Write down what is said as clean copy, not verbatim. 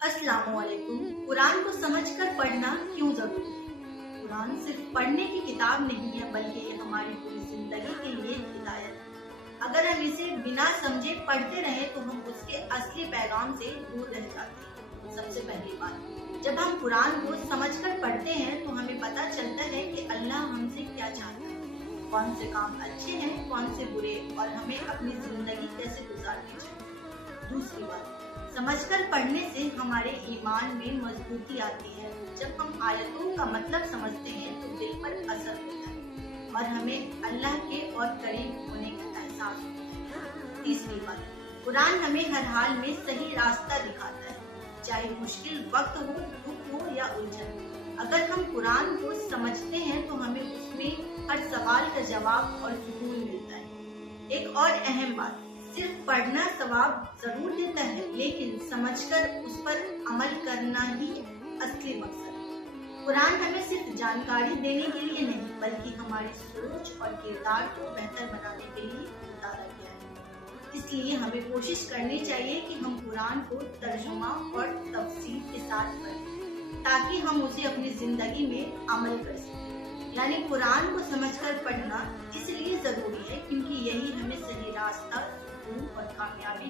अस्सलाम वालेकुम। कुरान को समझकर पढ़ना क्यों जरूरी है? कुरान सिर्फ पढ़ने की किताब नहीं है, बल्कि ये हमारी पूरी जिंदगी के लिए हिदायत है। अगर हम इसे बिना समझे पढ़ते रहे तो हम उसके असली पैगाम से दूर रह जाते हैं। सबसे पहली बात, जब हम कुरान को समझकर पढ़ते हैं तो हमें पता चलता है कि अल्लाह हमसे क्या चाहता है, कौन से काम अच्छे हैं, कौन से बुरे, और हमें अपनी जिंदगी कैसे गुजारनी चाहिए। दूसरी बात, समझकर पढ़ने से हमारे ईमान में मजबूती आती है। जब हम आयतों का मतलब समझते हैं तो दिल पर असर होता है और हमें अल्लाह के और करीब होने का एहसास होता है। तीसरी बात, कुरान हमें हर हाल में सही रास्ता दिखाता है, चाहे मुश्किल वक्त हो, दुख हो या उलझन। अगर हम कुरान को समझते हैं तो हमें उसमें हर सवाल का जवाब और सुकून मिलता है। एक और अहम बात, सिर्फ पढ़ना सवाब जरूर देता है, लेकिन समझकर उस पर अमल करना ही असली मकसद है। कुरान हमें सिर्फ जानकारी देने के लिए नहीं, बल्कि हमारी सोच और किरदार को बेहतर बनाने के लिए उतारा गया है। इसलिए हमें कोशिश करनी चाहिए कि हम कुरान को तर्जुमा और तफसीर के साथ पढ़ें, ताकि हम उसे अपनी जिंदगी में अमल कर सकें। यानी कुरान को समझकर पढ़ना इसलिए जरूरी है क्योंकि यही हमें सही रास्ता और कामयाबी